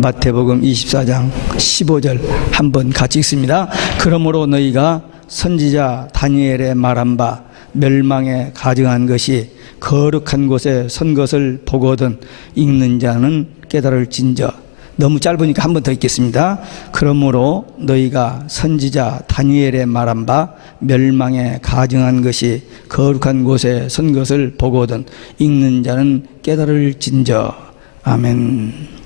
마태복음 24장 15절 한번 같이 읽습니다. 그러므로 너희가 선지자 다니엘의 말한 바 멸망에 가증한 것이 거룩한 곳에 선 것을 보거든 읽는 자는 깨달을진저. 너무 짧으니까 한 번 더 읽겠습니다. 그러므로 너희가 선지자 다니엘의 말한 바 멸망에 가증한 것이 거룩한 곳에 선 것을 보거든 읽는 자는 깨달을진저. 아멘.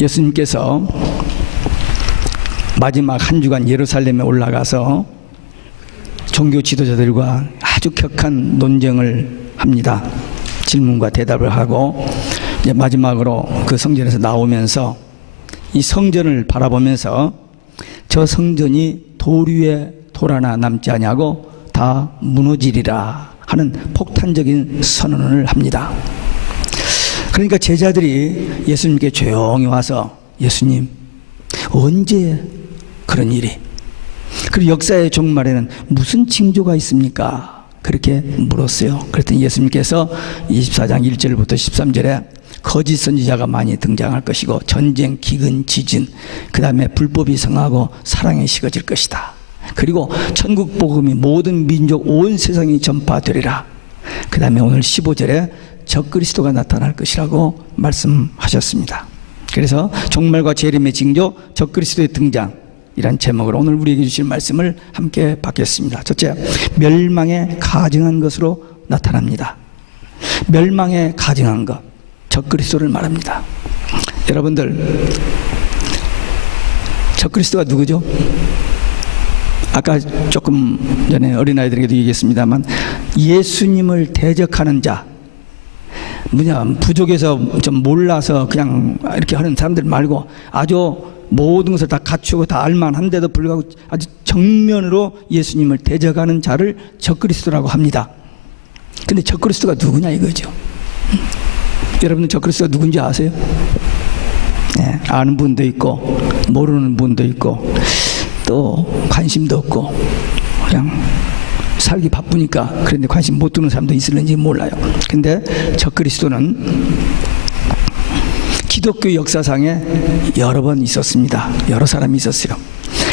예수님께서 마지막 한 주간 예루살렘에 올라가서 종교 지도자들과 아주 격한 논쟁을 합니다. 질문과 대답을 하고 이제 마지막으로 그 성전에서 나오면서 이 성전을 바라보면서 저 성전이 돌 위에 돌 하나 남지 아니하고 다 무너지리라 하는 폭탄적인 선언을 합니다. 그러니까 제자들이 예수님께 조용히 와서 예수님 언제 그런 일이, 그리고 역사의 종말에는 무슨 징조가 있습니까? 그렇게 물었어요. 그랬더니 예수님께서 24장 1절부터 13절에 거짓 선지자가 많이 등장할 것이고 전쟁, 기근, 지진, 그 다음에 불법이 성하고 사랑이 식어질 것이다. 그리고 천국 복음이 모든 민족 온 세상이 전파되리라. 그 다음에 오늘 15절에 적그리스도가 나타날 것이라고 말씀하셨습니다. 그래서 종말과 재림의 징조, 적그리스도의 등장, 이란 제목으로 오늘 우리에게 주실 말씀을 함께 받겠습니다. 첫째, 멸망에 가증한 것으로 나타납니다. 멸망에 가증한 것, 적그리스도를 말합니다. 여러분들, 적그리스도가 누구죠? 아까 조금 전에 어린아이들에게도 얘기했습니다만 예수님을 대적하는 자, 부족해서 좀 몰라서 그냥 이렇게 하는 사람들 말고 아주 모든 것을 다 갖추고 다 알만한데도 불구하고 아주 정면으로 예수님을 대적하는 자를 적그리스도라고 합니다. 근데 적그리스도가 누구냐 이거죠. 여러분은 적그리스도가 누군지 아세요? 네, 아는 분도 있고 모르는 분도 있고 또 관심도 없고 그냥 살기 바쁘니까 그런데 관심 못 두는 사람도 있을는지 몰라요. 근데 적그리스도는 기독교 역사상에 여러 번 있었습니다. 여러 사람이 있었어요.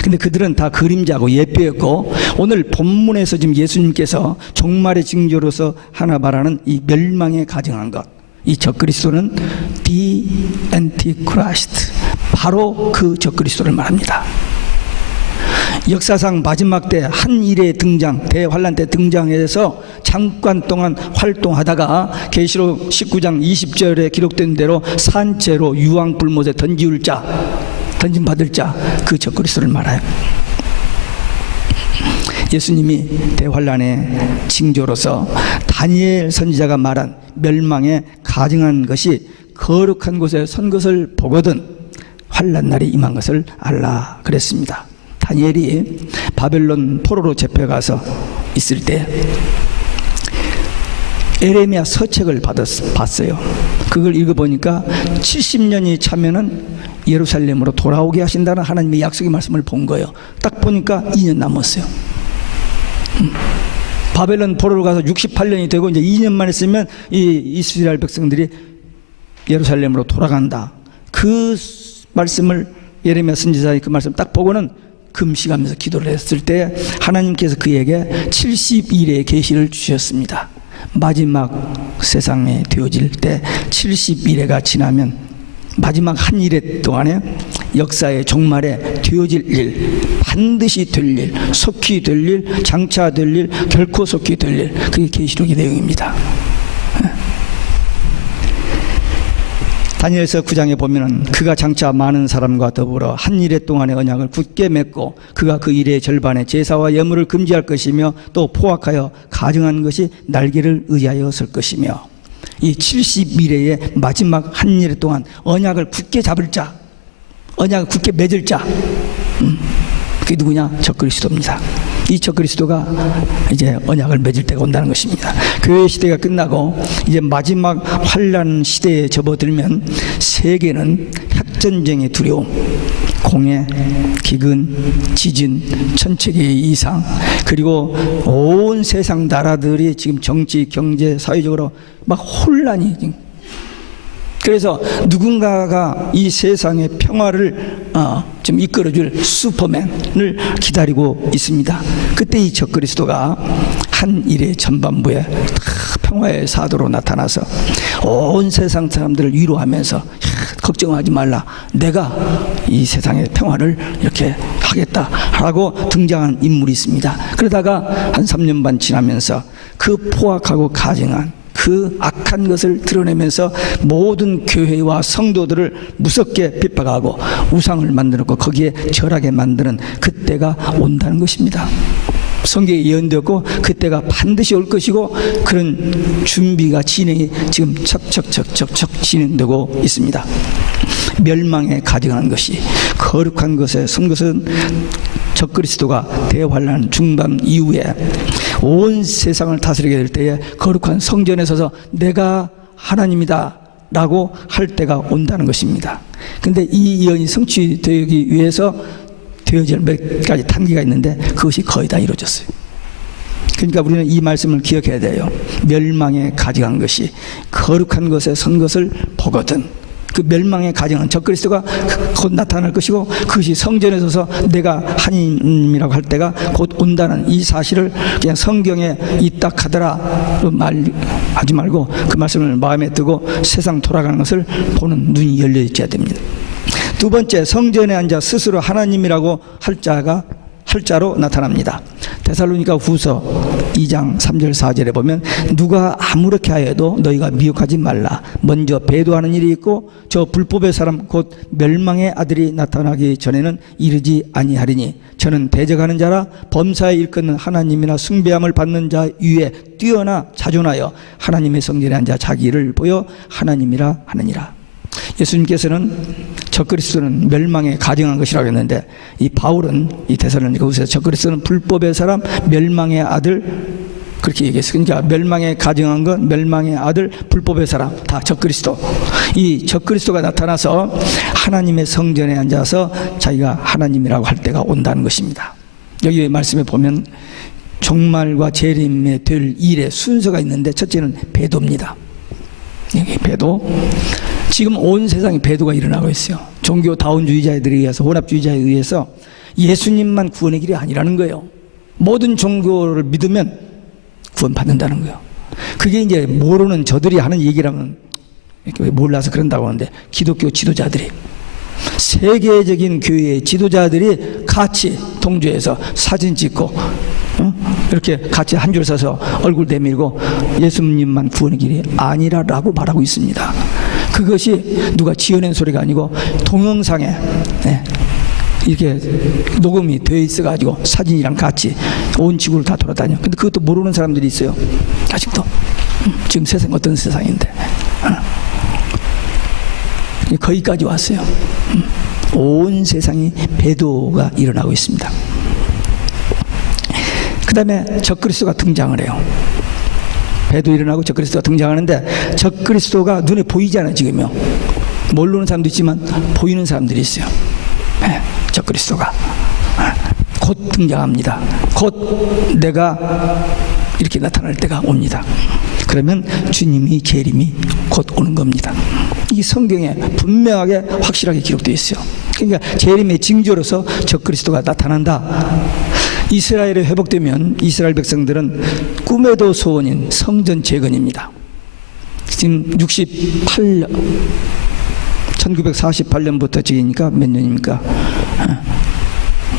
근데 그들은 다 그림자고 예표였고 오늘 본문에서 지금 예수님께서 종말의 징조로서 하나 말하는 이 멸망에 가증한 것, 이 적그리스도는 The Antichrist, 바로 그 적그리스도를 말합니다. 역사상 마지막 때 한 일의 등장, 대환란 때 등장해서 잠깐 동안 활동하다가 계시록 19장 20절에 기록된 대로 산채로 유황불못에 던지울 자, 던짐받을 자, 그 적그리스도를 말해요. 예수님이 대환란의 징조로서 다니엘 선지자가 말한 멸망에 가증한 것이 거룩한 곳에 선 것을 보거든 환란 날이 임한 것을 알라 그랬습니다. 다니엘이 바벨론 포로로 잡혀가서 있을 때 에레미야 서책을 봤어요. 그걸 읽어보니까 70년이 차면은 예루살렘으로 돌아오게 하신다는 하나님의 약속의 말씀을 본 거예요. 딱 보니까 2년 남았어요. 바벨론 포로로 가서 68년이 되고 이제 2년 만에 쓰면 이 이스라엘 백성들이 예루살렘으로 돌아간다. 그 말씀을 예레미야 선지자의 그 말씀 딱 보고는 금식하면서 기도를 했을 때 하나님께서 그에게 70일의 계시를 주셨습니다. 마지막 세상에 되어질 때 70일회가 지나면 마지막 한 일회 동안에 역사의 종말에 되어질 일, 반드시 될 일, 속히 될 일, 장차 될 일, 결코 속히 될 일, 그게 계시록의 내용입니다. 다니엘서 9장에 보면은 그가 장차 많은 사람과 더불어 한 일회 동안의 언약을 굳게 맺고 그가 그 일의 절반에 제사와 예물을 금지할 것이며 또 포악하여 가증한 것이 날개를 의하여 설 것이며 이 70일의 마지막 한 일회 동안 언약을 굳게 잡을 자, 언약을 굳게 맺을 자, 그게 누구냐? 적그리스도입니다. 이 적그리스도가 이제 언약을 맺을 때가 온다는 것입니다. 교회 시대가 끝나고 이제 마지막 환란 시대에 접어들면 세계는 핵전쟁의 두려움, 공해, 기근, 지진, 천체계의 이상, 그리고 온 세상 나라들이 지금 정치, 경제, 사회적으로 막 혼란이 그래서 누군가가 이 세상의 평화를 좀 이끌어줄 슈퍼맨을 기다리고 있습니다. 그때 이 적그리스도가 한 일의 전반부에 평화의 사도로 나타나서 온 세상 사람들을 위로하면서 걱정하지 말라, 내가 이 세상의 평화를 이렇게 하겠다라고 등장한 인물이 있습니다. 그러다가 한 3년 반 지나면서 그 포악하고 가증한 그 악한 것을 드러내면서 모든 교회와 성도들을 무섭게 핍박하고 우상을 만들었고 거기에 절하게 만드는 그때가 온다는 것입니다. 성경에 예언되었고 그때가 반드시 올 것이고 그런 준비가 진행이 지금 척척척척척 진행되고 있습니다. 멸망에 가증한 것이 거룩한 것에 선 것은 적그리스도가 대환란 중반 이후에 온 세상을 다스리게 될 때에 거룩한 성전에 서서 내가 하나님이다 라고 할 때가 온다는 것입니다. 근데 이 예언이 성취되기 위해서 되어질 몇 가지 단계가 있는데 그것이 거의 다 이루어졌어요. 그러니까 우리는 이 말씀을 기억해야 돼요. 멸망에 가증한 것이 거룩한 것에 선 것을 보거든. 그 멸망에 가증한 적그리스도가 곧 나타날 것이고 그것이 성전에 서서 내가 하나님이라고 할 때가 곧 온다는 이 사실을 그냥 성경에 있다 하더라 말하지 말고 그 말씀을 마음에 두고 세상 돌아가는 것을 보는 눈이 열려 있어야 됩니다. 두 번째, 성전에 앉아 스스로 하나님이라고 할 자로 나타납니다. 데살로니가 후서 2장 3절 4절에 보면 누가 아무렇게 하여도 너희가 미혹하지 말라. 먼저 배도하는 일이 있고 저 불법의 사람 곧 멸망의 아들이 나타나기 전에는 이르지 아니하리니 저는 대적하는 자라 범사에 일컫는 하나님이나 숭배함을 받는 자 위에 뛰어나 자존하여 하나님의 성전에 앉아 자기를 보여 하나님이라 하느니라. 예수님께서는 적그리스도는 멸망에 가증한 것이라고 했는데 이 바울은 이 데살로니가 후서에서 적그리스도는 불법의 사람, 멸망의 아들 그렇게 얘기했어요. 그러니까 멸망에 가증한 건 멸망의 아들, 불법의 사람 다 적그리스도. 이 적그리스도가 나타나서 하나님의 성전에 앉아서 자기가 하나님이라고 할 때가 온다는 것입니다. 여기 말씀에 보면 종말과 재림에 될 일의 순서가 있는데 첫째는 배도입니다. 여기 배도. 지금 온 세상에 배도가 일어나고 있어요. 종교 다원주의자들에 의해서, 혼합주의자에 의해서 예수님만 구원의 길이 아니라는 거예요. 모든 종교를 믿으면 구원받는다는 거예요. 그게 이제 모르는 저들이 하는 얘기라면 몰라서 그런다고 하는데 기독교 지도자들이, 세계적인 교회의 지도자들이 같이 동조해서 사진 찍고 이렇게 같이 한 줄 서서 얼굴 내밀고 예수님만 구원의 길이 아니라라고 말하고 있습니다. 그것이 누가 지어낸 소리가 아니고 동영상에 이렇게 녹음이 되어 있어가지고 사진이랑 같이 온 지구를 다 돌아다녀. 근데 그것도 모르는 사람들이 있어요. 아직도. 지금 세상 어떤 세상인데. 거기까지 왔어요. 온 세상이 배도가 일어나고 있습니다. 그 다음에 적그리스도가 등장을 해요. 배도 일어나고 적그리스도가 등장하는데 적그리스도가 눈에 보이잖아요. 지금요. 모르는 사람도 있지만 보이는 사람들이 있어요. 적그리스도가 곧 등장합니다. 곧 내가 이렇게 나타날 때가 옵니다. 그러면 주님이 재림이 곧 오는 겁니다. 이 성경에 분명하게 확실하게 기록되어 있어요. 그러니까 재림의 징조로서 적그리스도가 나타난다. 이스라엘이 회복되면 이스라엘 백성들은 꿈에도 소원인 성전 재건입니다. 지금 1948년부터 지금이니까 몇 년입니까?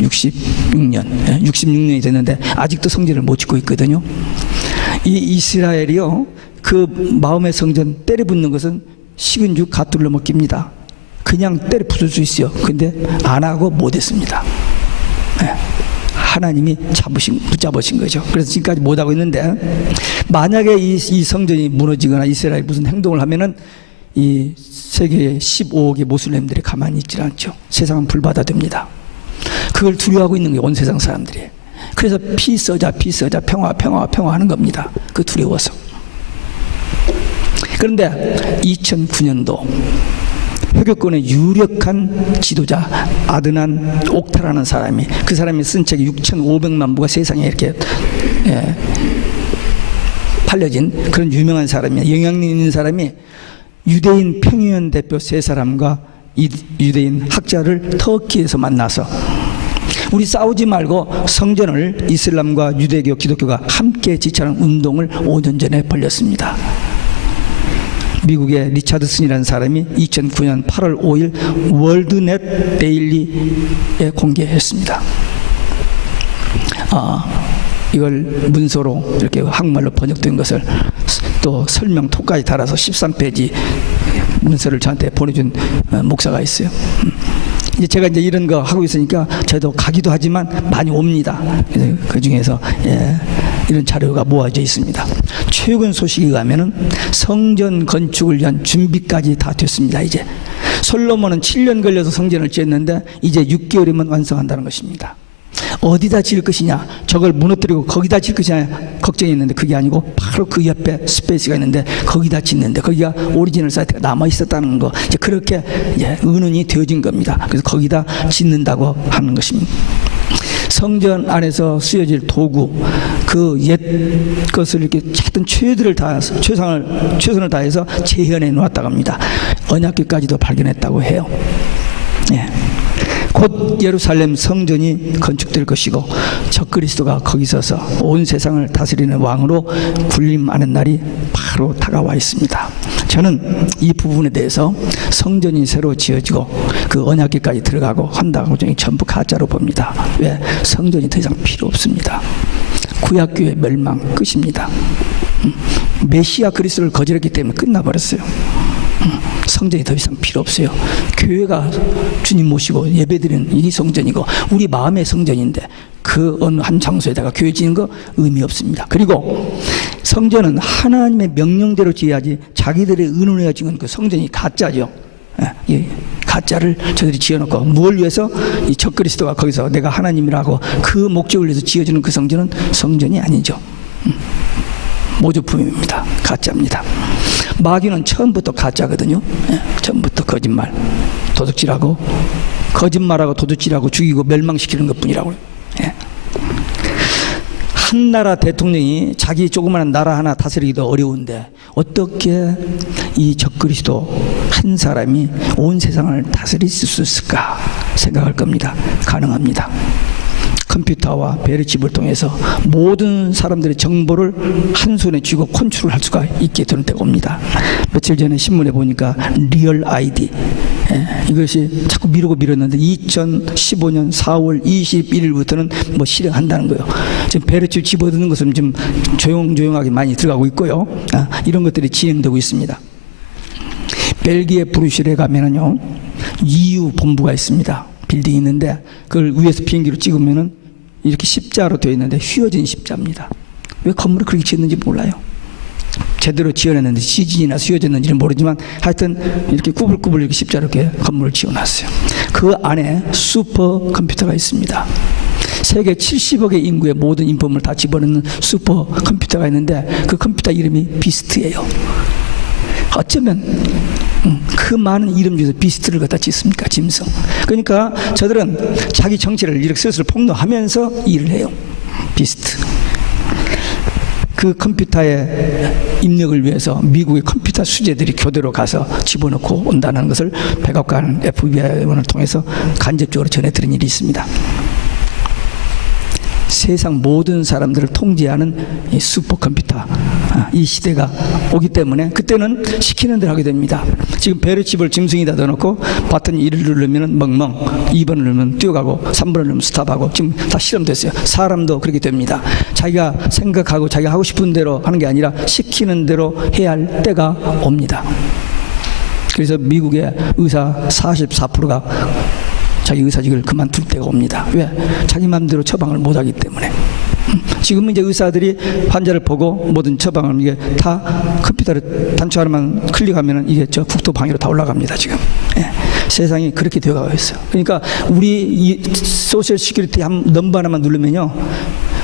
66년이 됐는데 아직도 성전을 못 짓고 있거든요. 이 이스라엘이요, 그 마음의 성전 때려 붓는 것은 식은 죽 갓둘러 먹기입니다. 그냥 때려 부술 수 있어요. 근데 안 하고 못했습니다. 하나님이 붙잡으신 거죠. 그래서 지금까지 못하고 있는데, 만약에 이 성전이 무너지거나 이스라엘이 무슨 행동을 하면은 이 세계의 15억의 모슬렘들이 가만히 있질 않죠. 세상은 불바다 됩니다. 그걸 두려워하고 있는 게 온 세상 사람들이. 그래서 피 써자 평화 하는 겁니다. 그 두려워서. 그런데 2009년도 회교권의 유력한 지도자 아드난 옥타라는 사람이, 그 사람이 쓴 책이 6,500만 부가 세상에 이렇게 팔려진 그런 유명한 사람이에요. 영향력 있는 사람이 유대인 평의원 대표 3사람과 유대인 학자를 터키에서 만나서 우리 싸우지 말고 성전을 이슬람과 유대교, 기독교가 함께 지칭하는 운동을 5년 전에 벌였습니다. 미국의 리차드슨이라는 사람이 2009년 8월 5일 월드넷 데일리에 공개했습니다. 이걸 문서로 이렇게 한국말로 번역된 것을 또 설명 톡까지 달아서 13페이지 문서를 저한테 보내준 목사가 있어요. 이제 제가 이제 이런 거 하고 있으니까 저도 가기도 하지만 많이 옵니다. 그 중에서 이런 자료가 모아져 있습니다. 최근 소식에 가면은 성전 건축을 위한 준비까지 다 됐습니다. 이제 솔로몬은 7년 걸려서 성전을 지었는데 이제 6개월이면 완성한다는 것입니다. 어디다 지을 것이냐, 저걸 무너뜨리고 거기다 지을 것이냐 걱정했는데 그게 아니고 바로 그 옆에 스페이스가 있는데 거기다 짓는데 거기가 오리지널 사이트가 남아 있었다는 거, 이제 그렇게 의논이 되어진 겁니다. 그래서 거기다 짓는다고 하는 것입니다. 성전 안에서 쓰여질 도구, 그 옛 것을 이렇게 하여튼 최선을 다해서 재현해 놓았다고 합니다. 언약궤까지도 발견했다고 해요. 곧 예루살렘 성전이 건축될 것이고 적그리스도가 거기 서서 온 세상을 다스리는 왕으로 군림하는 날이 바로 다가와 있습니다. 저는 이 부분에 대해서 성전이 새로 지어지고 그 언약궤까지 들어가고 한다고 저는 전부 가짜로 봅니다. 왜? 성전이 더 이상 필요 없습니다. 구약교회 멸망 끝입니다. 메시아 그리스도를 거절했기 때문에 끝나버렸어요. 성전이 더 이상 필요 없어요. 교회가 주님 모시고 예배드리는 이 성전이고 우리 마음의 성전인데 그 어느 한 장소에다가 교회 지는 거 의미 없습니다. 그리고 성전은 하나님의 명령대로 지어야지 자기들의 의논에 지은 그 성전이 가짜죠. 가짜를 저들이 지어놓고 무엇을 위해서? 이 적그리스도가 거기서 내가 하나님이라고 그 목적을 위해서 지어주는 그 성전은 성전이 아니죠. 모조품입니다. 가짜입니다. 마귀는 처음부터 가짜거든요. 처음부터 거짓말, 도둑질하고 거짓말하고 도둑질하고 죽이고 멸망시키는 것뿐이라고요. 한 나라 대통령이 자기 조그마한 나라 하나 다스리기도 어려운데 어떻게 이 적그리스도 한 사람이 온 세상을 다스릴 수 있을까 생각할 겁니다. 가능합니다. 컴퓨터와 베르칩을 통해서 모든 사람들의 정보를 한 손에 쥐고 컨트롤할 수가 있게 되는 때가 옵니다. 며칠 전에 신문에 보니까 리얼 아이디, 이것이 자꾸 미뤘는데 2015년 4월 21일부터는 뭐 실행한다는 거예요. 지금 베르칩 집어드는 것은 좀 조용하게 많이 들어가고 있고요. 이런 것들이 진행되고 있습니다. 벨기에 브뤼셀에 가면은요, EU 본부가 있습니다. 빌딩이 있는데 그걸 위에서 비행기로 찍으면은 이렇게 십자로 되어 있는데 휘어진 십자입니다. 왜 건물을 그렇게 지었는지 몰라요. 제대로 지어냈는데 지진이나 휘어졌는지는 모르지만 하여튼 이렇게 꾸불꾸불 이렇게 십자로 이렇게 건물을 지어놨어요. 그 안에 슈퍼 컴퓨터가 있습니다. 세계 70억의 인구의 모든 인포를 다 집어넣는 슈퍼 컴퓨터가 있는데 그 컴퓨터 이름이 비스트예요. 어쩌면 그 많은 이름 중에서 비스트를 갖다 짓습니까? 짐승. 그러니까 저들은 자기 정체를 이렇게 스스로 폭로하면서 일을 해요. 비스트. 그 컴퓨터의 입력을 위해서 미국의 컴퓨터 수재들이 교대로 가서 집어넣고 온다는 것을 백악관 FBI원을 통해서 간접적으로 전해드린 일이 있습니다. 세상 모든 사람들을 통제하는 이 슈퍼컴퓨터, 이 시대가 오기 때문에 그때는 시키는 대로 하게 됩니다. 지금 베르칩을 짐승에다 넣어놓고 버튼 1을 누르면 멍멍, 2번을 누르면 뛰어가고 3번을 누르면 스탑하고 지금 다 실험됐어요. 사람도 그렇게 됩니다. 자기가 생각하고 자기가 하고 싶은 대로 하는 게 아니라 시키는 대로 해야 할 때가 옵니다. 그래서 미국의 의사 44%가 자기 의사직을 그만둘 때가 옵니다. 왜? 자기 마음대로 처방을 못하기 때문에. 지금은 이제 의사들이 환자를 보고 모든 처방을 이게 다 컴퓨터를 단추 하나만 클릭하면 이게 저 국토방위로 다 올라갑니다. 지금. 세상이 그렇게 되어가고 있어요. 그러니까 우리 이 소셜 시큐리티 한 넘버 하나만 누르면요,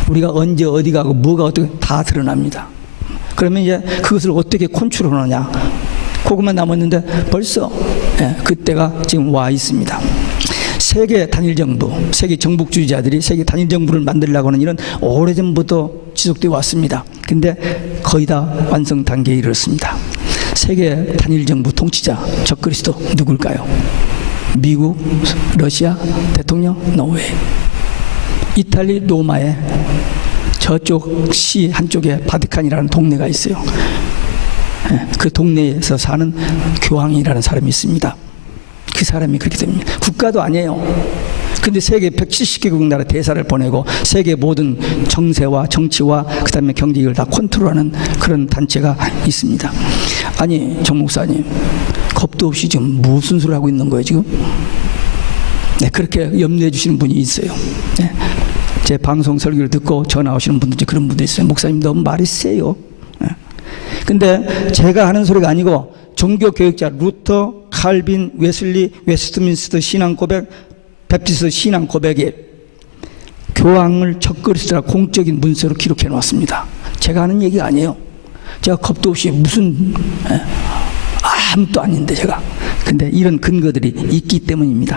우리가 언제 어디 가고 뭐가 어떻게 다 드러납니다. 그러면 이제 그것을 어떻게 컨트롤하느냐, 그것만 남았는데 벌써 그때가 지금 와 있습니다. 세계 단일 정부, 세계 정복주의자들이 세계 단일 정부를 만들려고 하는 일은 오래전부터 지속되어 왔습니다. 근데 거의 다 완성 단계에 이르렀습니다. 세계 단일 정부 통치자 적그리스도 누굴까요? 미국, 러시아 대통령, 노르웨이. 이탈리 로마에 저쪽 시 한쪽에 바티칸이라는 동네가 있어요. 그 동네에서 사는 교황이라는 사람이 있습니다. 그 사람이 그렇게 됩니다. 국가도 아니에요. 근데 세계 170개국 나라 대사를 보내고 세계 모든 정세와 정치와 그 다음에 경제를 다 컨트롤하는 그런 단체가 있습니다. 아니 정 목사님, 겁도 없이 지금 무슨 소리를 하고 있는 거예요 지금? 네, 그렇게 염려해 주시는 분이 있어요. 네. 제 방송 설교를 듣고 전화 오시는 분들, 그런 분도 있어요. 목사님 너무 말이 세요. 네. 근데 제가 하는 소리가 아니고 종교교육자 루터, 칼빈, 웨슬리, 웨스트민스터 신앙 고백, 베프티스트 신앙 고백에 교황을 적그리스도라 공적인 문서로 기록해 놓았습니다. 제가 하는 얘기가 아니에요. 제가 겁도 없이 무슨 아무것도 아닌데 제가. 근데 이런 근거들이 있기 때문입니다.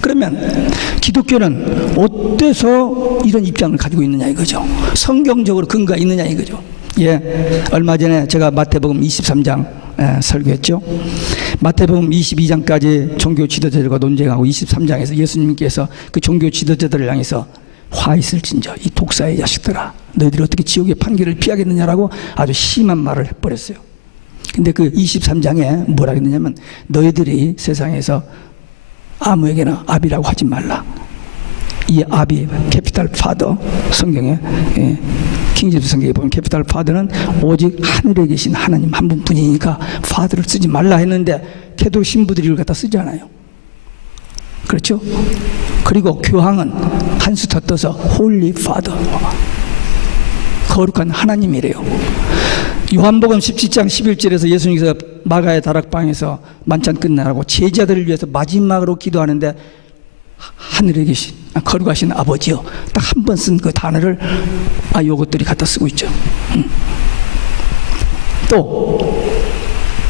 그러면 기독교는 어때서 이런 입장을 가지고 있느냐 이거죠. 성경적으로 근거가 있느냐 이거죠. 예, 얼마 전에 제가 마태복음 23장 설교했죠. 마태복음 22장까지 종교 지도자들과 논쟁하고 23장에서 예수님께서 그 종교 지도자들을 향해서 화 있을진저 이 독사의 자식들아, 너희들이 어떻게 지옥의 판결을 피하겠느냐라고 아주 심한 말을 해버렸어요. 근데 그 23장에 뭐라 했느냐면 너희들이 세상에서 아무에게나 아비라고 하지 말라. 이 아비, 캐피탈 파더, 성경에 킹제임스 성경에 보면 캐피탈 파더는 오직 하늘에 계신 하나님 한 분뿐이니까 파더를 쓰지 말라 했는데 캐톨릭 신부들이 이걸 갖다 쓰잖아요. 그렇죠? 그리고 교황은 한 수 더 떠서 홀리 파더, 거룩한 하나님이래요. 요한복음 17장 11절에서 예수님께서 마가의 다락방에서 만찬 끝나라고 제자들을 위해서 마지막으로 기도하는데 하늘에 계신 거룩하신 아버지요, 딱 한 번 쓴 그 단어를 요것들이 갖다 쓰고 있죠. 또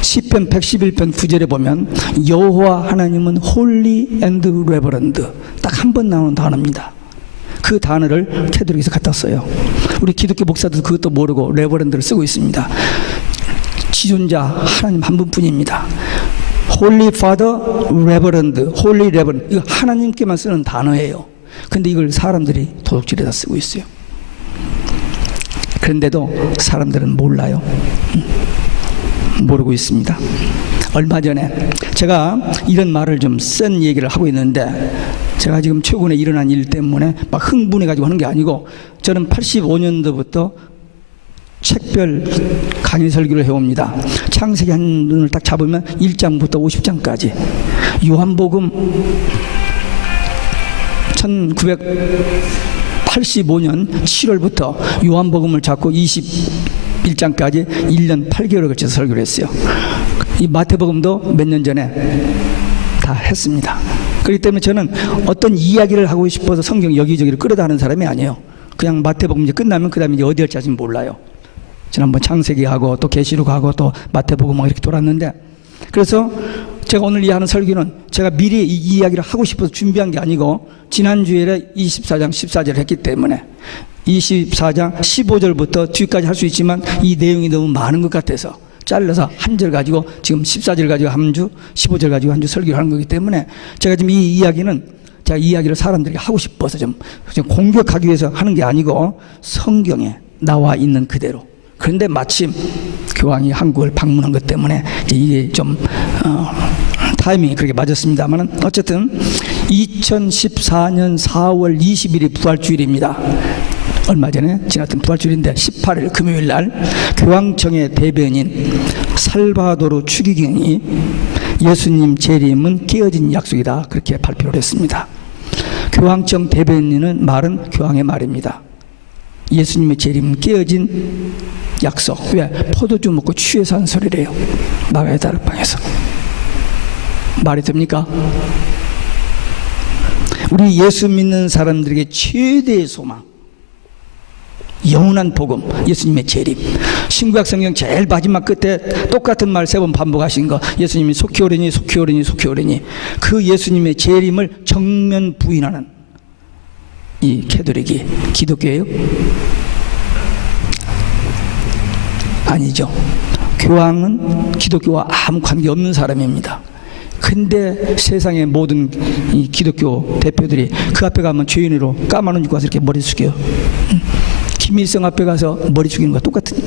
시편 111편 9절에 보면 여호와 하나님은 홀리 앤드 레버런드, 딱 한 번 나오는 단어입니다. 그 단어를 캐톨릭에서 갖다 써요. 우리 기독교 목사들도 그것도 모르고 레버런드를 쓰고 있습니다. 지존자 하나님 한 분뿐입니다. 홀리 파더, 레버런드, 홀리 레버런드, 이거 하나님께만 쓰는 단어예요. 근데 이걸 사람들이 도둑질에다 쓰고 있어요. 그런데도 사람들은 몰라요. 모르고 있습니다. 얼마 전에 제가 이런 말을 좀 센 얘기를 하고 있는데, 제가 지금 최근에 일어난 일 때문에 막 흥분해 가지고 하는 게 아니고, 저는 85년도부터 책별 강의 설교를 해옵니다. 창세기 한 눈을 딱 잡으면 1장부터 50장까지. 요한복음 1985년 7월부터 요한복음을 잡고 21장까지 1년 8개월에 걸쳐서 설교를 했어요. 이 마태복음도 몇 년 전에 다 했습니다. 그렇기 때문에 저는 어떤 이야기를 하고 싶어서 성경 여기저기를 끌어다니는 사람이 아니에요. 그냥 마태복음 이제 끝나면 그 다음에 이제 어디 할지는 몰라요. 지난번 창세기하고 또 계시록하고 또 마태복음하고 이렇게 돌았는데, 그래서 제가 오늘 이 하는 설교는 제가 미리 이 이야기를 하고 싶어서 준비한 게 아니고, 지난주에 24장 14절을 했기 때문에 24장 15절부터 뒤까지 할 수 있지만 이 내용이 너무 많은 것 같아서 잘라서 한 절 가지고 지금 14절 가지고 한 주, 15절 가지고 한 주 설교를 하는 거기 때문에, 제가 지금 이 이야기는 제가 이 이야기를 사람들에게 하고 싶어서 좀 공격하기 위해서 하는 게 아니고 성경에 나와 있는 그대로. 그런데 마침 교황이 한국을 방문한 것 때문에 이게 좀 타이밍이 그렇게 맞았습니다만, 어쨌든 2014년 4월 20일이 부활주일입니다. 얼마 전에 지났던 부활주일인데 18일 금요일 날 교황청의 대변인 살바도르 추기경이 예수님 재림은 깨어진 약속이다, 그렇게 발표를 했습니다. 교황청 대변인은 말은 교황의 말입니다. 예수님의 재림은 깨어진 약속. 왜? 포도주 먹고 취해서 한 소리래요. 마가의 다락방에서. 말이 됩니까? 우리 예수 믿는 사람들에게 최대의 소망, 영원한 복음, 예수님의 재림. 신구약 성경 제일 마지막 끝에 똑같은 말 3번 반복하신 거, 예수님이 속히 오리니 속히 오리니 속히 오리니, 그 예수님의 재림을 정면 부인하는 이 캐톨릭이 기독교예요? 아니죠. 교황은 기독교와 아무 관계 없는 사람입니다. 근데 세상의 모든 이 기독교 대표들이 그 앞에 가면 죄인으로 까만 옷 입고 와서 이렇게 머리 숙여요. 김일성 앞에 가서 머리 숙이는 거와 똑같은.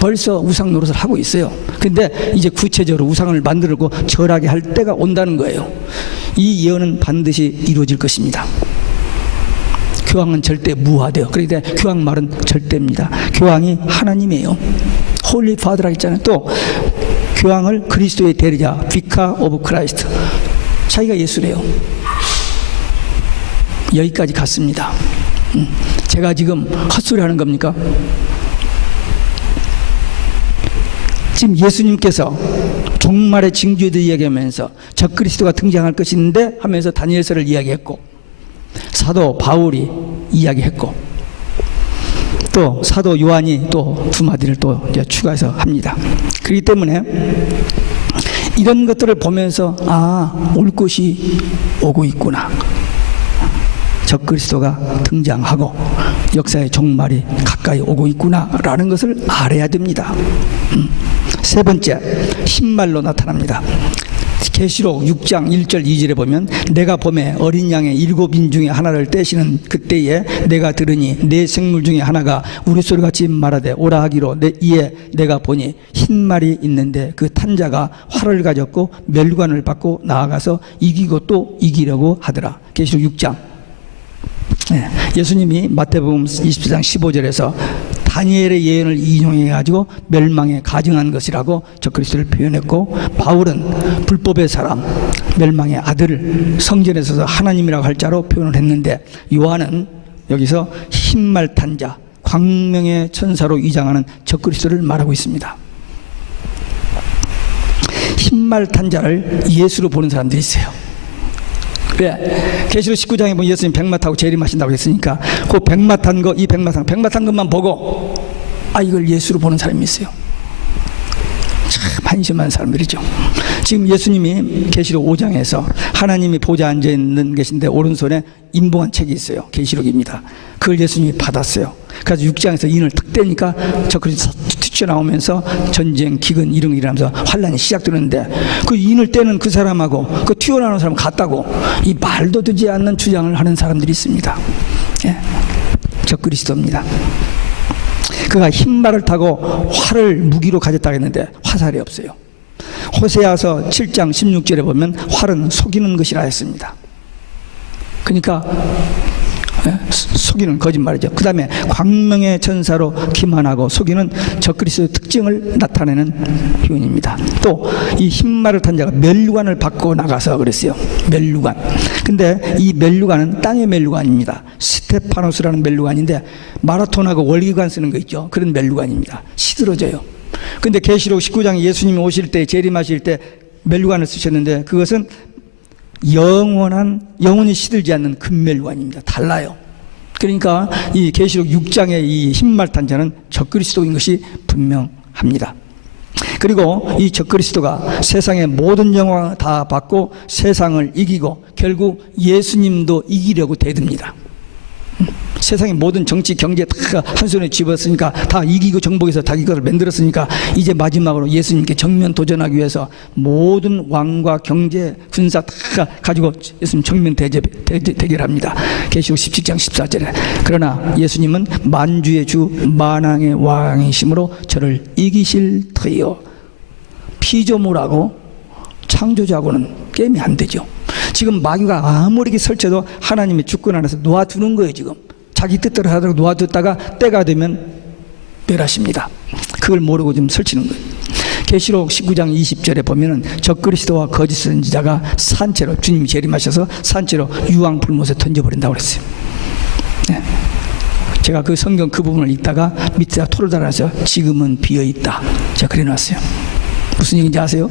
벌써 우상 노릇을 하고 있어요. 근데 이제 구체적으로 우상을 만들고 절하게 할 때가 온다는 거예요. 이 예언은 반드시 이루어질 것입니다. 교황은 절대 무화돼요. 그런데 교황 말은 절대입니다. 교황이 하나님이에요. 홀리 파더라고 했잖아요. 또 교황을 그리스도의 대리자, 비카 오브 크라이스트, 자기가 예수래요. 여기까지 갔습니다. 제가 지금 헛소리 하는 겁니까? 지금 예수님께서 종말의 징조에 대해 이야기하면서 적그리스도가 등장할 것인데 하면서 다니엘서를 이야기했고, 사도 바울이 이야기했고, 또 사도 요한이 또 두 마디를 또 이제 추가해서 합니다. 그렇기 때문에 이런 것들을 보면서 올 것이 오고 있구나. 적그리스도가 등장하고 역사의 종말이 가까이 오고 있구나라는 것을 알아야 됩니다. 세 번째, 흰말로 나타납니다. 계시록 6장 1절 2절에 보면 내가 봄에 어린 양의 7인 중에 하나를 떼시는 그때에 내가 들으니 네 생물 중에 하나가 우리소리같이 말하되 오라 하기로 이에 내가 보니 흰말이 있는데 그 탄자가 활을 가졌고 멸관을 받고 나아가서 이기고 또 이기려고 하더라. 계시록 6장. 예수님이 마태복음 24장 15절에서 다니엘의 예언을 인용해가지고 멸망에 가증한 것이라고 적그리스도를 표현했고, 바울은 불법의 사람, 멸망의 아들을 성전에 서서 하나님이라고 할 자로 표현을 했는데, 요한은 여기서 흰말 탄 자, 광명의 천사로 위장하는 적그리스도를 말하고 있습니다. 흰말 탄 자를 예수로 보는 사람들이 있어요. 왜? 계시록 19장에 보면 예수님 백마 타고 재림하신다고 했으니까 그 백마 탄 거, 이 백마 탄 것만 보고 이걸 예수로 보는 사람이 있어요. 참 한심한 사람들이죠. 지금 예수님이 계시록 5장에서 하나님이 보좌 앉아 있는 계신데 오른손에 인봉한 책이 있어요. 계시록입니다. 그걸 예수님이 받았어요. 그래서 6장에서 인을 탁 떼니까 적그리스도 튀어나오면서 전쟁, 기근 이런 게 일어나면서 환란이 시작되는데, 그 인을 떼는 그 사람하고 그 튀어나오는 사람 같다고 이 말도 되지 않는 주장을 하는 사람들이 있습니다. 적그리스도입니다. 그가 흰 말을 타고 활을 무기로 가졌다고 했는데 화살이 없어요. 호세아서 7장 16절에 보면 활은 속이는 것이라 했습니다. 그러니까 속이는 거짓말이죠. 그 다음에 광명의 천사로 기만하고 속이는 적그리스도의 특징을 나타내는 표현입니다. 또 이 흰말을 탄 자가 멸류관을 받고 나가서 그랬어요. 멸류관. 근데 이 멸류관은 땅의 멸류관입니다. 스테파노스라는 멸류관인데 마라톤하고 월기관 쓰는 거 있죠. 그런 멸류관입니다. 시들어져요. 근데 계시록 19장에 예수님이 오실 때, 재림하실 때 멸류관을 쓰셨는데 그것은 영원히 시들지 않는 금멸관입니다. 달라요. 그러니까 이 계시록 6장의 이 흰말 탄 자는 적그리스도인 것이 분명합니다. 그리고 이 적그리스도가 세상의 모든 영광을 다 받고 세상을 이기고 결국 예수님도 이기려고 대듭니다. 세상의 모든 정치, 경제 다 한 손에 집었으니까 다 이기고 정복해서 자기 것을 만들었으니까 이제 마지막으로 예수님께 정면 도전하기 위해서 모든 왕과 경제, 군사 다 가지고 예수님 정면 대결합니다. 계시록 17장 14절에 그러나 예수님은 만주의 주 만왕의 왕이심으로 저를 이기실 터이요. 피조물하고 창조주하고는 게임이 안 되죠. 지금 마귀가 아무리 설쳐도 하나님의 주권 안에서 놓아두는 거예요. 지금 자기 뜻대로 하도록 놓아뒀다가 때가 되면 멸하십니다. 그걸 모르고 지금 설치는 거예요. 계시록 19장 20절에 보면은 적그리스도와 거짓 선지자가 산채로, 주님이 재림하셔서 산채로 유황 불못에 던져버린다고 그랬어요. 제가 그 성경 그 부분을 읽다가 밑에다 토를 달아서 지금은 비어있다, 제가 그래놨어요. 무슨 얘기인지 아세요?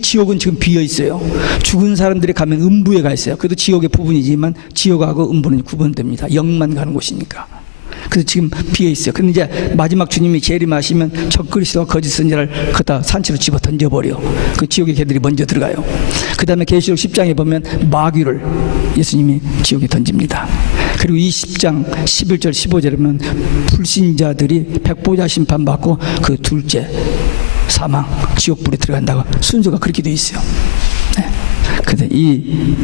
지옥은 지금 비어있어요. 죽은 사람들이 가면 음부에 가 있어요. 그래도 지옥의 부분이지만 지옥하고 음부는 구분됩니다. 영만 가는 곳이니까. 그래서 지금 비어있어요. 근데 이제 마지막 주님이 재림하시면 적그리스도와 거짓 선지자를 그다 산채로 집어 던져버려. 그 지옥의 개들이 먼저 들어가요. 그 다음에 계시록 10장에 보면 마귀를 예수님이 지옥에 던집니다. 그리고 20장 11절 15절에 보면 불신자들이 백보자 심판받고 그 둘째 사망 지옥불에 들어간다고 순서가 그렇게 돼 있어요. 네. 근데 이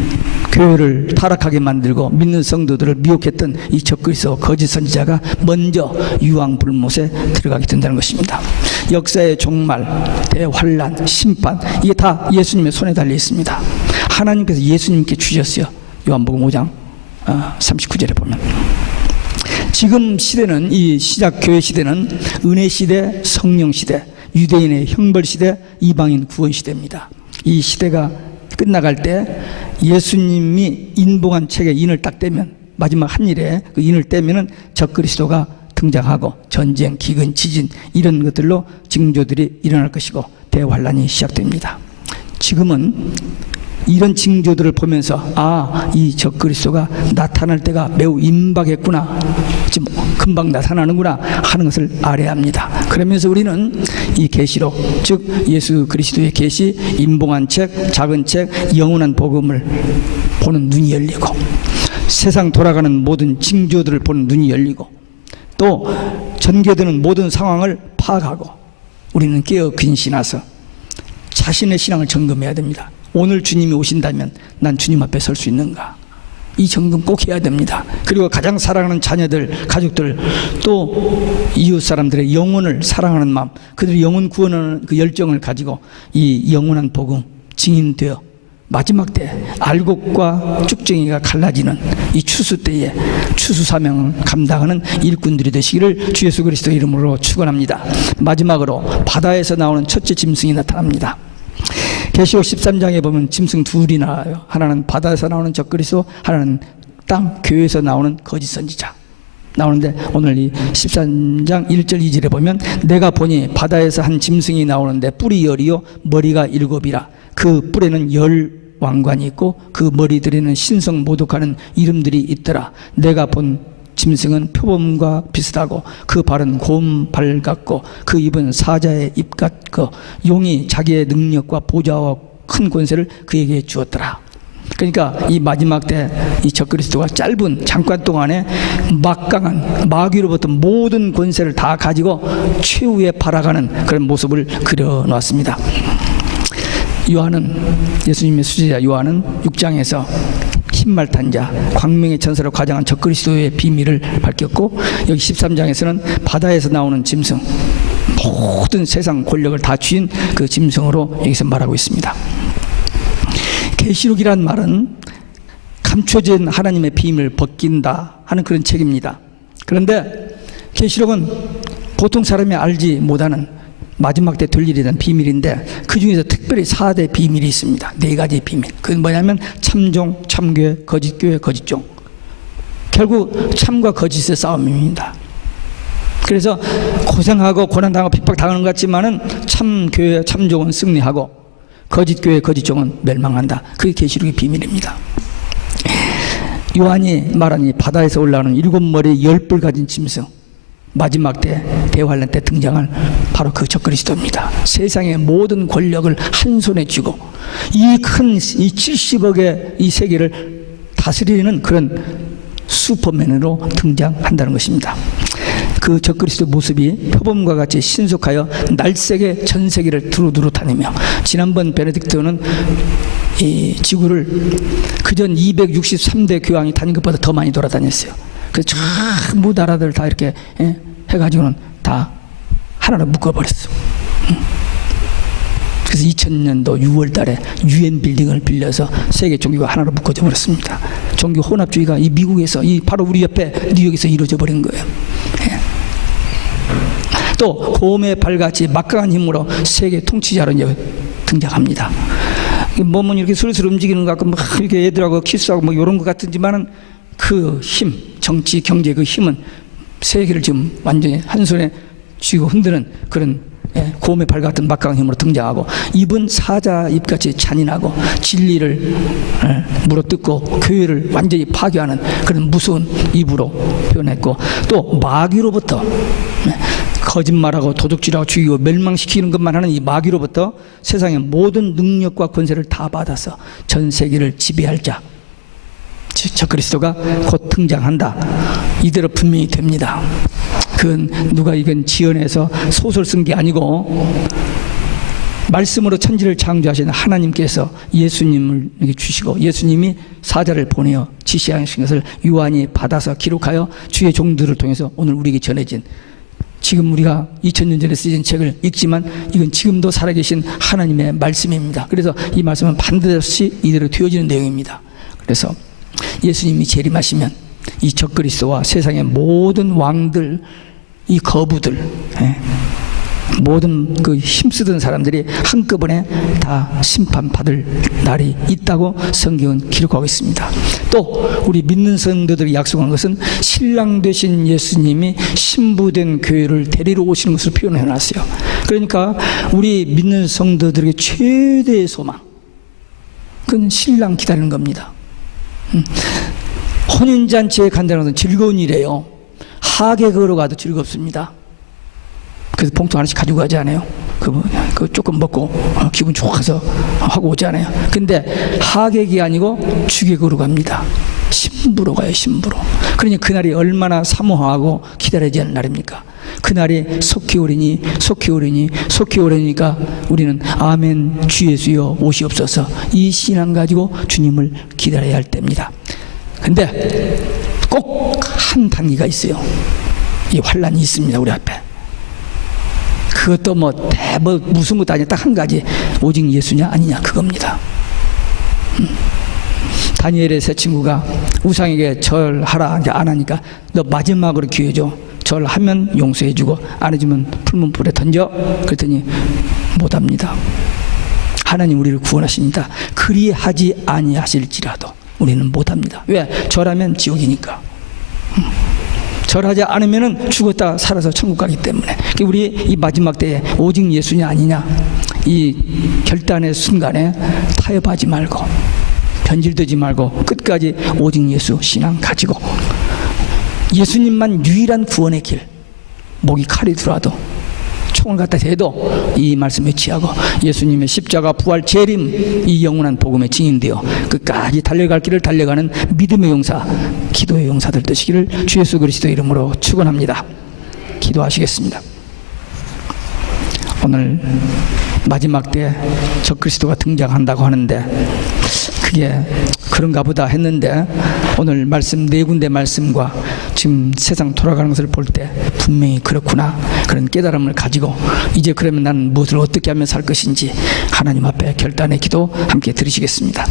교회를 타락하게 만들고 믿는 성도들을 미혹했던 이 적그리스도 거짓 선지자가 먼저 유황불못에 들어가게 된다는 것입니다. 역사의 종말, 대환란, 심판, 이게 다 예수님의 손에 달려 있습니다. 하나님께서 예수님께 주셨어요. 요한복음 5장 39절에 보면. 지금 시대는, 이 시작 교회 시대는 은혜 시대, 성령 시대, 유대인의 형벌 시대, 이방인 구원 시대입니다. 이 시대가 끝나갈 때 예수님이 인봉한 책에 인을 딱 떼면, 마지막 한 일에 그 인을 떼면은 적그리스도가 등장하고 전쟁, 기근, 지진 이런 것들로 징조들이 일어날 것이고 대환란이 시작됩니다. 지금은 이런 징조들을 보면서 이 적그리스도가 나타날 때가 매우 임박했구나, 지금 금방 나타나는구나 하는 것을 알아야 합니다. 그러면서 우리는 이 계시록, 즉 예수 그리스도의 계시, 임봉한 책, 작은 책, 영원한 복음을 보는 눈이 열리고, 세상 돌아가는 모든 징조들을 보는 눈이 열리고, 또 전개되는 모든 상황을 파악하고 우리는 깨어 근신하서 자신의 신앙을 점검해야 됩니다. 오늘 주님이 오신다면 난 주님 앞에 설 수 있는가? 이 점검 꼭 해야 됩니다. 그리고 가장 사랑하는 자녀들, 가족들, 또 이웃 사람들의 영혼을 사랑하는 마음, 그들의 영혼 구원하는 그 열정을 가지고 이 영원한 복음 증인되어 마지막 때 알곡과 쭉정이가 갈라지는 이 추수 때에 추수 사명을 감당하는 일꾼들이 되시기를 주 예수 그리스도 이름으로 축원합니다. 마지막으로 바다에서 나오는 첫째 짐승이 나타납니다. 계시록 13장에 보면 짐승 둘이 나와요. 하나는 바다에서 나오는 적그리스도, 하나는 땅 교회에서 나오는 거짓 선지자 나오는데, 오늘 이 13장 1절 2절에 보면 내가 보니 바다에서 한 짐승이 나오는데 뿔이 열이요 머리가 7이라. 그 뿔에는 10왕관이 있고 그 머리들에는 신성 모독하는 이름들이 있더라. 내가 본 짐승은 표범과 비슷하고 그 발은 곰발 같고 그 입은 사자의 입 같고 용이 자기의 능력과 보좌와 큰 권세를 그에게 주었더라. 그러니까 이 마지막 때 이 적그리스도가 짧은 잠깐 동안에 막강한 마귀로부터 모든 권세를 다 가지고 최후에 발아가는 그런 모습을 그려놨습니다. 요한은, 예수님의 수제자 요한은 6장에서 흰말 탄 자, 광명의 천사로 가장한 적그리스도의 비밀을 밝혔고, 여기 13장에서는 바다에서 나오는 짐승, 모든 세상 권력을 다 쥐인 그 짐승으로 여기서 말하고 있습니다. 계시록이란 말은 감춰진 하나님의 비밀을 벗긴다 하는 그런 책입니다. 그런데 계시록은 보통 사람이 알지 못하는 마지막 때 될 일에 대한 비밀인데, 그 중에서 특별히 4대 비밀이 있습니다. 4가지 비밀. 그건 뭐냐면 참종, 참교회, 거짓교회, 거짓종. 결국 참과 거짓의 싸움입니다. 그래서 고생하고 고난당하고 핍박당하는 것 같지만은 참교회, 참종은 승리하고 거짓교회, 거짓종은 멸망한다. 그게 계시록의 비밀입니다. 요한이 말한 이 바다에서 올라오는 7머리 10뿔 가진 짐승, 마지막 때 대환란 때 등장할 바로 그 적그리스도입니다. 세상의 모든 권력을 한 손에 쥐고 이 큰 이 70억의 이 세계를 다스리는 그런 슈퍼맨으로 등장한다는 것입니다. 그 적그리스도 모습이 표범과 같이 신속하여 날쌔게 전 세계를 두루두루 다니며, 지난번 베네딕토는 이 지구를 그전 263대 교황이 다닌 것보다 더 많이 돌아다녔어요. 그래서 전부 나라들 다 이렇게 해가지고는 다 하나로 묶어버렸어. 그래서 2000년도 6월 달에 UN 빌딩을 빌려서 세계 종교가 하나로 묶어져 버렸습니다. 종교 혼합주의가 이 미국에서, 이 바로 우리 옆에 뉴욕에서 이루어져 버린 거예요. 또 곰의 발같이 막강한 힘으로 세계 통치자로 등장합니다. 몸은 이렇게 슬슬 움직이는 것 같고 막 이렇게 애들하고 키스하고 뭐 이런 것 같은지만은 그 힘, 정치, 경제 그 힘은 세계를 지금 완전히 한 손에 쥐고 흔드는 그런 곰의 발 같은 막강한 힘으로 등장하고, 입은 사자 입같이 잔인하고 진리를 물어뜯고 교회를 완전히 파괴하는 그런 무서운 입으로 표현했고, 또 마귀로부터 거짓말하고 도둑질하고 죽이고 멸망시키는 것만 하는 이 마귀로부터 세상의 모든 능력과 권세를 다 받아서 전 세계를 지배할 자, 적그리스도가 곧 등장한다. 이대로 분명히 됩니다. 그건 누가 이건 지어내서 소설 쓴 게 아니고 말씀으로 천지를 창조하신 하나님께서 예수님을 이렇게 주시고 예수님이 사자를 보내어 지시하신 것을 요한이 받아서 기록하여 주의 종들을 통해서 오늘 우리에게 전해진, 지금 우리가 2000년 전에 쓰여진 책을 읽지만 이건 지금도 살아계신 하나님의 말씀입니다. 그래서 이 말씀은 반드시 이대로 되어지는 내용입니다. 그래서 예수님이 재림하시면 이 적그리스도와 세상의 모든 왕들, 이 거부들, 모든 그 힘쓰던 사람들이 한꺼번에 다 심판받을 날이 있다고 성경은 기록하고 있습니다. 또 우리 믿는 성도들이 약속한 것은 신랑 되신 예수님이 신부된 교회를 데리러 오시는 것을 표현해 놨어요. 그러니까 우리 믿는 성도들에게 최대의 소망, 그건 신랑 기다리는 겁니다. 혼인잔치에 간다는 것은 즐거운 일이에요. 하객 걸어 가도 즐겁습니다. 그래서 봉투 하나씩 가지고 가지 않아요? 그거 조금 먹고 기분 좋아서 하고 오지 않아요? 근데 하객이 아니고 주객으로 갑니다. 신부로 가요, 신부로. 그러니 그날이 얼마나 사모하고 기다려지는 날입니까? 그날이 속히 오리니 속히 오리니 속히 오리니까 우리는 아멘 주 예수여 오시옵소서, 이 신앙 가지고 주님을 기다려야 할 때입니다. 근데 꼭 한 단계가 있어요. 이 환란이 있습니다, 우리 앞에. 그것도 무슨 것도 아니야. 딱 한 가지, 오직 예수냐 아니냐, 그겁니다. 다니엘의 세 친구가 우상에게 절하라 안 하니까 너 마지막으로 기회 줘. 절하면 용서해주고 안 해주면 풀문불에 던져. 그랬더니 못합니다. 하나님 우리를 구원하십니다. 그리하지 아니하실지라도 우리는 못합니다. 왜? 절하면 지옥이니까. 절하지 않으면 죽었다 살아서 천국 가기 때문에. 우리 이 마지막 때에 오직 예수냐 아니냐, 이 결단의 순간에 타협하지 말고 변질되지 말고 끝까지 오직 예수 신앙 가지고 예수님만 유일한 구원의 길, 목이 칼이 들어와도 총을 갖다 대도 이 말씀 외치하고 예수님의 십자가 부활 재림, 이 영원한 복음에 증인되어 끝까지 달려갈 길을 달려가는 믿음의 용사, 기도의 용사들 되시기를 주 예수 그리스도 이름으로 축원합니다. 기도하시겠습니다. 오늘 마지막 때 적그리스도가 등장한다고 하는데 그게 그런가 보다 했는데 오늘 말씀 네 군데 말씀과 지금 세상 돌아가는 것을 볼 때 분명히 그렇구나, 그런 깨달음을 가지고 이제 그러면 나는 무엇을 어떻게 하면 살 것인지 하나님 앞에 결단의 기도 함께 드리시겠습니다.